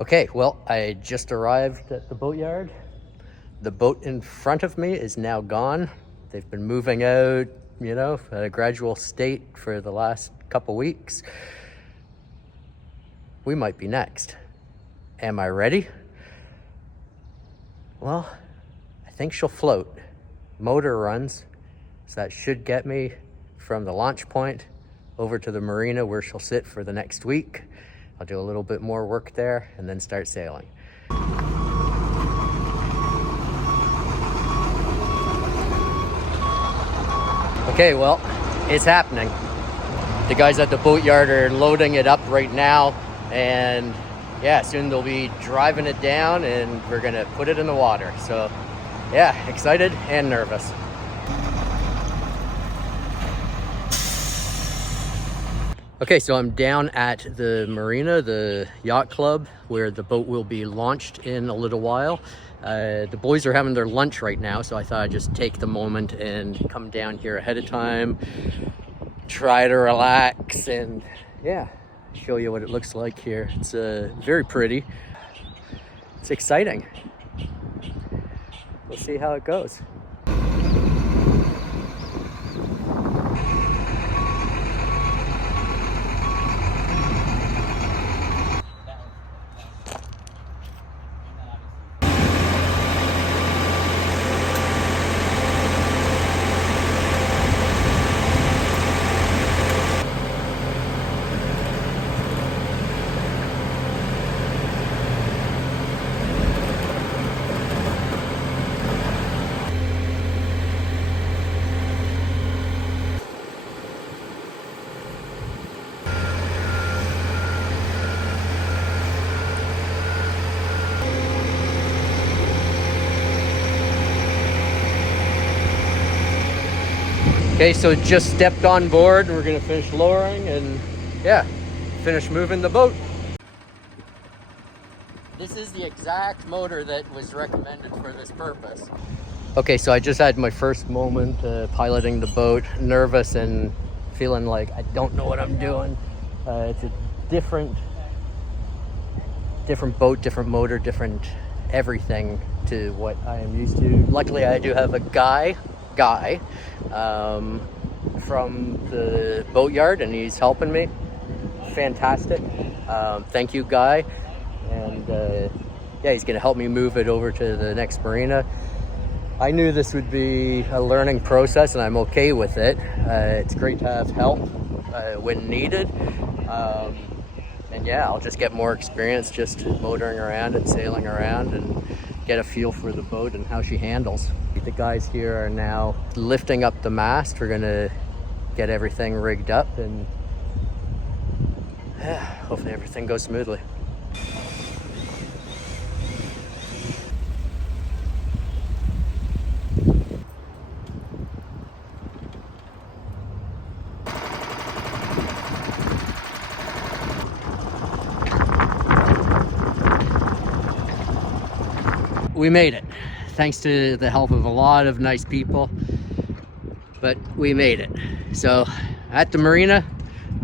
Okay, well, I just arrived at the boatyard. The boat in front of me is now gone. They've been moving out, at a gradual state for the last couple weeks. We might be next. Am I ready? Well, I think she'll float. Motor runs, so that should get me from the launch point over to the marina where she'll sit for the next week. I'll do a little bit more work there and then start sailing. Okay, well, it's happening. The guys at the boatyard are loading it up right now, and yeah, soon they'll be driving it down and we're gonna put it in the water. So yeah, excited and nervous. Okay, so I'm down at the marina, the yacht club, where the boat will be launched in a little while. The boys are having their lunch right now, so I thought I'd just take the moment and come down here ahead of time, try to relax, and yeah, show you what it looks like here. It's very pretty. It's exciting. We'll see how it goes. Okay, so just stepped on board. We're gonna finish lowering and yeah, finish moving the boat. This is the exact motor that was recommended for this purpose. Okay, so I just had my first moment piloting the boat, nervous and feeling like I don't know what I'm doing. It's a different boat, different motor, different everything to what I am used to. Luckily, I do have a guy from the boatyard, and he's helping me. Fantastic. Thank you, Guy. And yeah, he's gonna help me move it over to the next marina. I knew this would be a learning process, and I'm okay with it. It's great to have help when needed. And yeah, I'll just get more experience just motoring around and sailing around and get a feel for the boat and how she handles. The guys here are now lifting up the mast. We're gonna get everything rigged up and hopefully everything goes smoothly. We made it, thanks to the help of a lot of nice people, but we made it. So at the marina,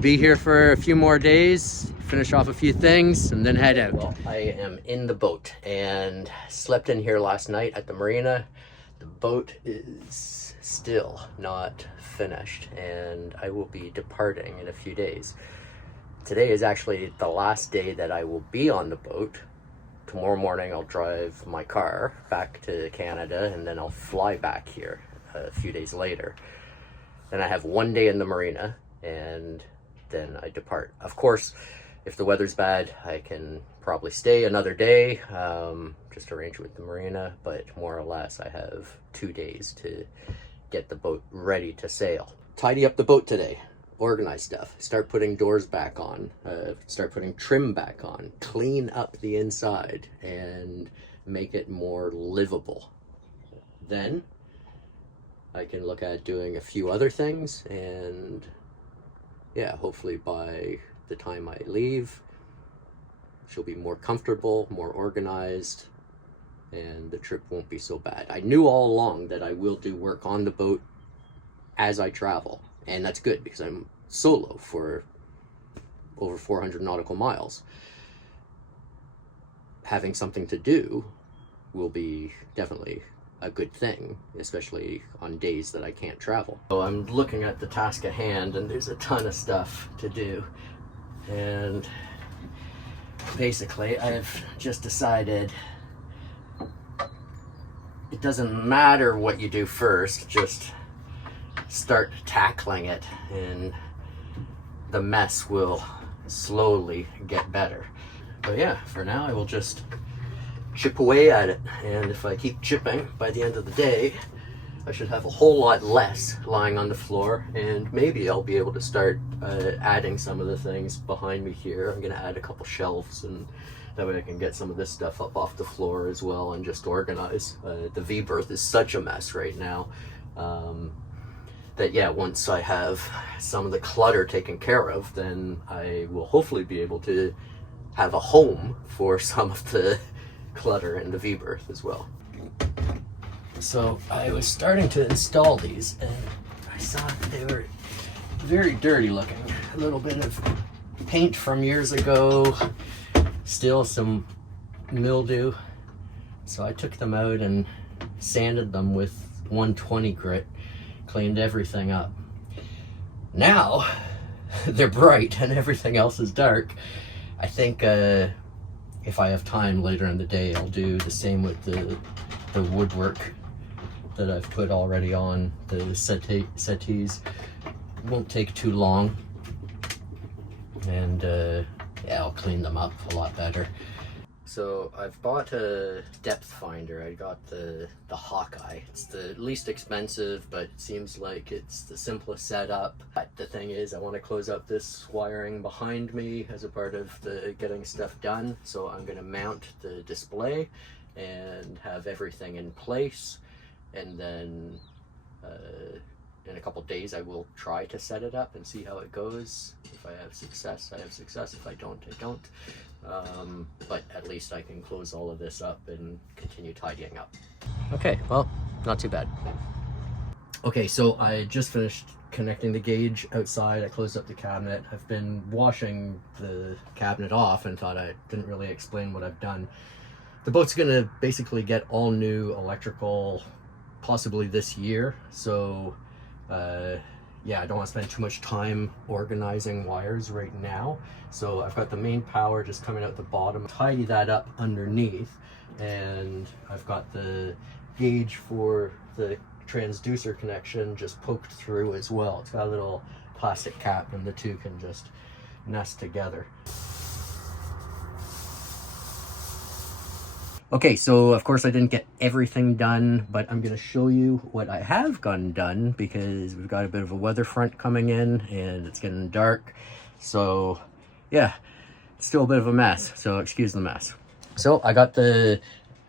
be here for a few more days, finish off a few things, and then head out. Well, I am in the boat and slept in here last night at the marina. The boat is still not finished, and I will be departing in a few days. Today is actually the last day that I will be on the boat. Tomorrow morning I'll drive my car back to Canada, and then I'll fly back here a few days later. Then I have one day in the marina, and then I depart. Of course, if the weather's bad, I can probably stay another day, just arrange with the marina, but more or less I have 2 days to get the boat ready to sail. Tidy up the boat today. Organize stuff, start putting doors back on, start putting trim back on, clean up the inside and make it more livable. Then I can look at doing a few other things, and yeah, hopefully by the time I leave, she'll be more comfortable, more organized, and the trip won't be so bad. I knew all along that I will do work on the boat as I travel. And that's good because I'm solo for over 400 nautical miles. having something to do will be definitely a good thing, especially on days that I can't travel. So I'm looking at the task at hand, and there's a ton of stuff to do. And basically, I've just decided it doesn't matter what you do first, just start tackling it, and the mess will slowly get better. But yeah, for now I will just chip away at it, and if I keep chipping, by the end of the day I should have a whole lot less lying on the floor, and maybe I'll be able to start adding some of the things behind me here. I'm gonna add a couple shelves, and that way I can get some of this stuff up off the floor as well and just organize. The V-berth is such a mess right now that yeah, once I have some of the clutter taken care of, then I will hopefully be able to have a home for some of the clutter in the V-berth as well. So I was starting to install these, and I saw that they were very dirty looking. A little bit of paint from years ago, still some mildew. So I took them out and sanded them with 120 grit, cleaned everything up. Now they're bright and everything else is dark. I think if I have time later in the day, I'll do the same with the woodwork that I've put already on the settees. Won't take too long, and yeah, I'll clean them up a lot better. So I've bought a depth finder. I got the Hawkeye. It's the least expensive, but it seems like it's the simplest setup. But the thing is, I want to close up this wiring behind me as a part of the getting stuff done. So I'm going to mount the display and have everything in place. And then in a couple days, I will try to set it up and see how it goes. If I have success, I have success. If I don't, I don't. But at least I can close all of this up and continue tidying up. Okay, well, not too bad. Okay, so I just finished connecting the gauge outside. I closed up the cabinet. I've been washing the cabinet off and thought I didn't really explain what I've done. The boat's gonna basically get all new electrical possibly this year. So yeah, I don't want to spend too much time organizing wires right now. So I've got the main power just coming out the bottom, tidy that up underneath, and I've got the gauge for the transducer connection just poked through as well. It's got a little plastic cap and the two can just nest together. Okay, so of course I didn't get everything done, but I'm going to show you what I have gotten done, because we've got a bit of a weather front coming in and it's getting dark. So yeah, it's still a bit of a mess, so excuse the mess. So I got the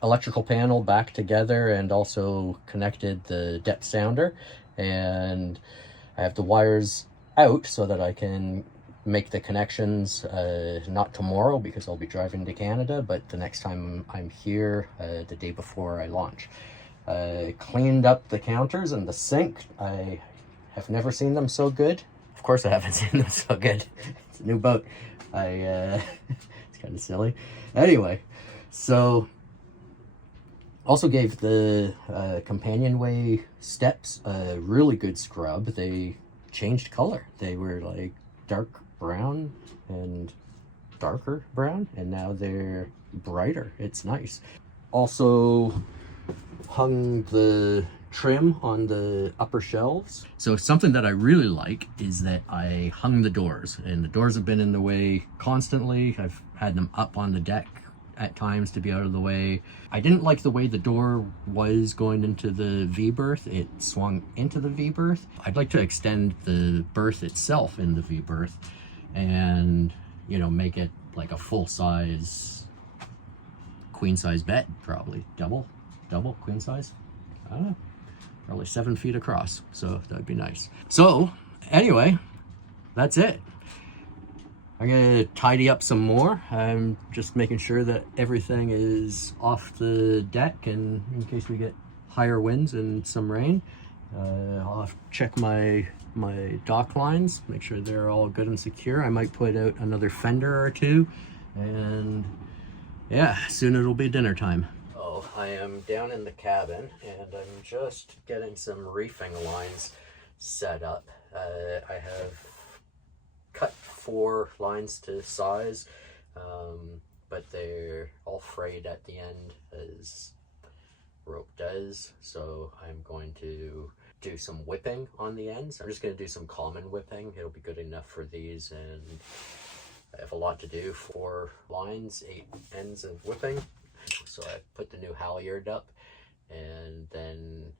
electrical panel back together and also connected the depth sounder, and I have the wires out so that I can make the connections, not tomorrow because I'll be driving to Canada, but the next time I'm here, the day before I launch. Cleaned up the counters and the sink. I have never seen them so good. Of course I haven't seen them so good. It's a new boat. It's kind of silly. Anyway, so also gave the companionway steps a really good scrub. They changed color. They were like dark brown and darker brown, and now they're brighter. It's nice. Also hung the trim on the upper shelves. So something that I really like is that I hung the doors, and the doors have been in the way constantly. I've had them up on the deck at times to be out of the way. I didn't like the way the door was going into the V-berth. It swung into the V-berth. I'd like to extend the berth itself in the V-berth and, you know, make it like a full-size queen-size bed, probably. Double, queen size? I don't know. Probably 7 feet across, so that'd be nice. So, anyway, that's it. I'm gonna tidy up some more. I'm just making sure that everything is off the deck, and in case we get higher winds and some rain, I'll have to check my dock lines, make sure they're all good and secure. I might put out another fender or two, and yeah, soon it'll be dinner time. Oh, I am down in the cabin and I'm just getting some reefing lines set up. I have cut 4 lines to size, but they're all frayed at the end as rope does, so I'm going to do some whipping on the ends. I'm just going to do some common whipping. It'll be good enough for these, and I have a lot to do. 4 lines, 8 ends of whipping. So I put the new halyard up and then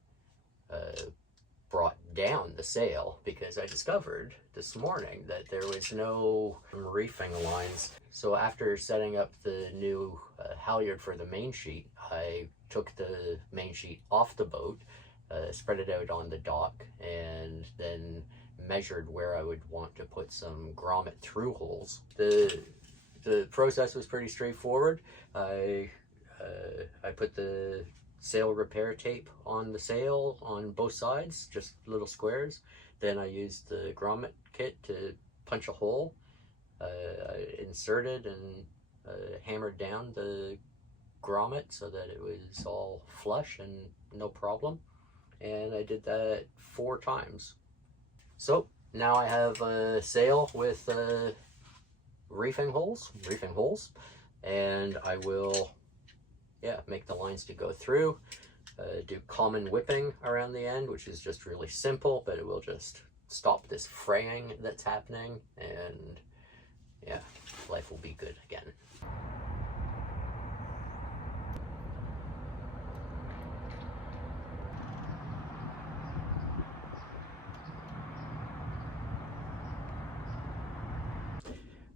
brought down the sail because I discovered this morning that there was no reefing lines. So after setting up the new halyard for the main sheet, I took the main sheet off the boat, spread it out on the dock, and then measured where I would want to put some grommet through holes. The process was pretty straightforward. I put the sail repair tape on the sail on both sides, just little squares. Then I used the grommet kit to punch a hole. I inserted and hammered down the grommet so that it was all flush and no problem. And I did that 4 times. So now I have a sail with reefing holes, and I will make the lines to go through, do common whipping around the end, which is just really simple, but it will just stop this fraying that's happening, and yeah, life will be good again.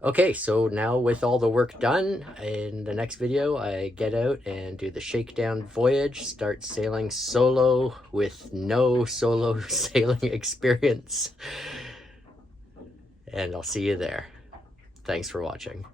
Okay, so now with all the work done, in the next video I get out and do the shakedown voyage, start sailing solo with no solo sailing experience. And I'll see you there. Thanks for watching.